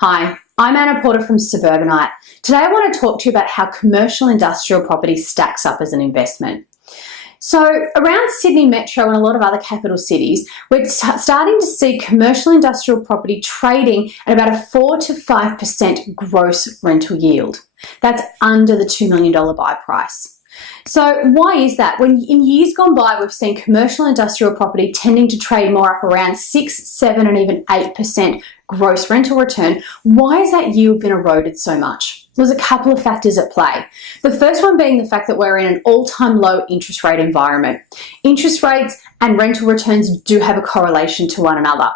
Hi, I'm Anna Porter from Suburbanite. Today I want to talk to you about how commercial industrial property stacks up as an investment. So around Sydney Metro and a lot of other capital cities, we're starting to see commercial industrial property trading at about a 4 to 5% gross rental yield. That's under the $2 million buy price. So why is that? When in years gone by, we've seen commercial industrial property tending to trade more up around 6, 7 and even 8% gross rental return. Why has that yield been eroded so much? There's a couple of factors at play. The first one being the fact that we're in an all-time low interest rate environment. Interest rates and rental returns do have a correlation to one another.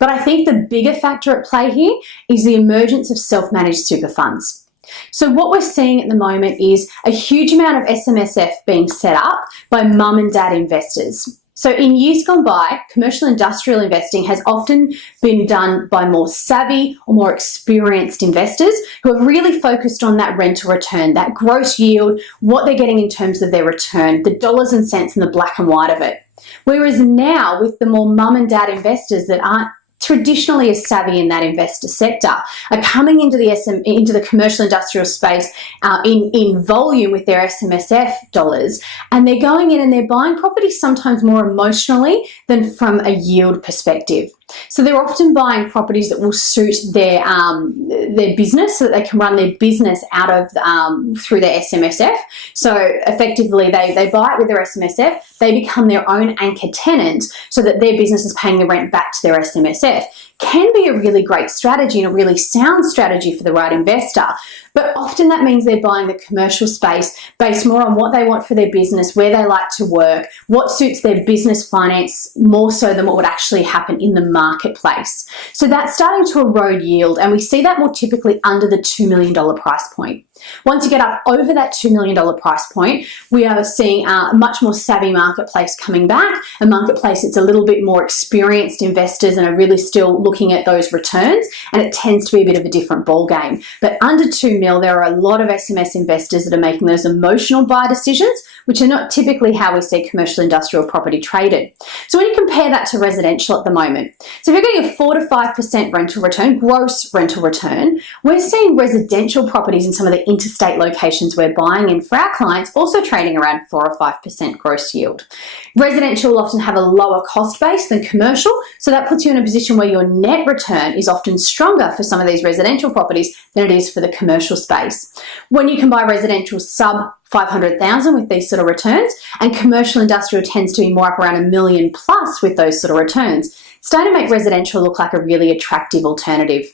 But I think the bigger factor at play here is the emergence of self-managed super funds. So what we're seeing at the moment is a huge amount of SMSF being set up by mum and dad investors. So in years gone by, commercial industrial investing has often been done by more savvy or more experienced investors who have really focused on that rental return, that gross yield, what they're getting in terms of their return, the dollars and cents and the black and white of it. Whereas now with the more mum and dad investors that aren't traditionally as savvy in that investor sector are coming into the commercial industrial space in volume with their SMSF dollars, and they're going in and they're buying properties sometimes more emotionally than from a yield perspective. So they're often buying properties that will suit their business, so that they can run their business out of through their SMSF. So effectively, they buy it with their SMSF, they become their own anchor tenant, so that their business is paying the rent back to their SMSF. Can be a really great strategy and a really sound strategy for the right investor. But often that means they're buying the commercial space based more on what they want for their business, where they like to work, what suits their business finance more so than what would actually happen in the marketplace. So that's starting to erode yield, and we see that more typically under the $2 million price point. Once you get up over that $2 million price point, we are seeing a much more savvy marketplace coming back, a marketplace that's a little bit more experienced investors and are really still looking at those returns, and it tends to be a bit of a different ball game. But under $2 million, there are a lot of SMS investors that are making those emotional buy decisions, which are not typically how we see commercial industrial property traded. So when you compare that to residential at the moment, so if you're getting a 4 to 5% rental return, gross rental return, we're seeing residential properties in some of the interstate locations we're buying in for our clients also trading around 4 or 5% gross yield. Residential will often have a lower cost base than commercial, so that puts you in a position where your net return is often stronger for some of these residential properties than it is for the commercial space. When you can buy residential sub 500,000 with these sort of returns, and commercial industrial tends to be more up around $1 million plus with those sort of returns, it's starting to make residential look like a really attractive alternative.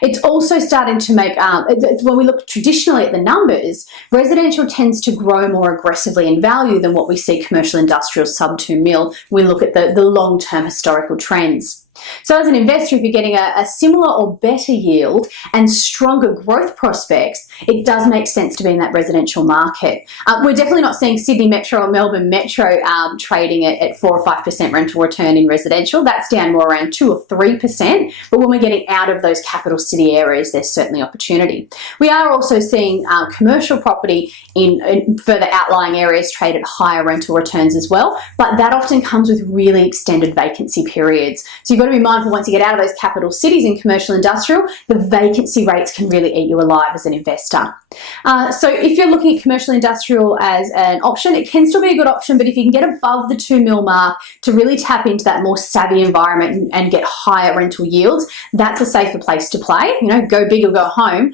It's also starting to make, when we look traditionally at the numbers, residential tends to grow more aggressively in value than what we see commercial industrial sub 2 mil when we look at the long-term historical trends. So as an investor, if you're getting a similar or better yield and stronger growth prospects, it does make sense to be in that residential market. We're definitely not seeing Sydney Metro or Melbourne Metro trading at 4 or 5% rental return in residential. That's down more around 2 or 3%. But when we're getting out of those capital city areas, there's certainly opportunity. We are also seeing commercial property in further outlying areas trade at higher rental returns as well. But that often comes with really extended vacancy periods. So you've got to be mindful once you get out of those capital cities in commercial industrial, the vacancy rates can really eat you alive as an investor. So if you're looking at commercial industrial as an option, it can still be a good option, but if you can get above the 2 mil mark to really tap into that more savvy environment and get higher rental yields, that's a safer place to play. You know, go big or go home.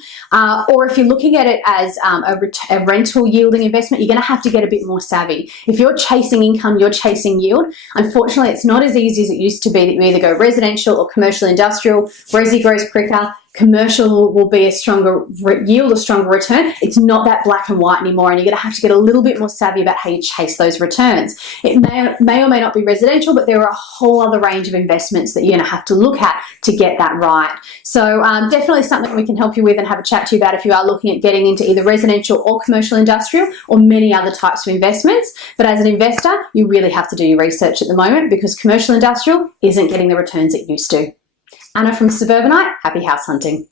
Or if you're looking at it as a rental yielding investment, you're going to have to get a bit more savvy. If you're chasing income, you're chasing yield. Unfortunately, it's not as easy as it used to be that you either go residential or commercial industrial. Resi grows quicker. Commercial will be a stronger yield, a stronger return. It's not that black and white anymore, and you're going to have to get a little bit more savvy about how you chase those returns. It may or may not be residential, but there are a whole other range of investments that you're going to have to look at to get that right. So definitely something we can help you with and have a chat to you about if you are looking at getting into either residential or commercial industrial or many other types of investments. But as an investor, you really have to do your research at the moment because commercial industrial isn't getting the returns it used to. Anna from Suburbanite, happy house hunting.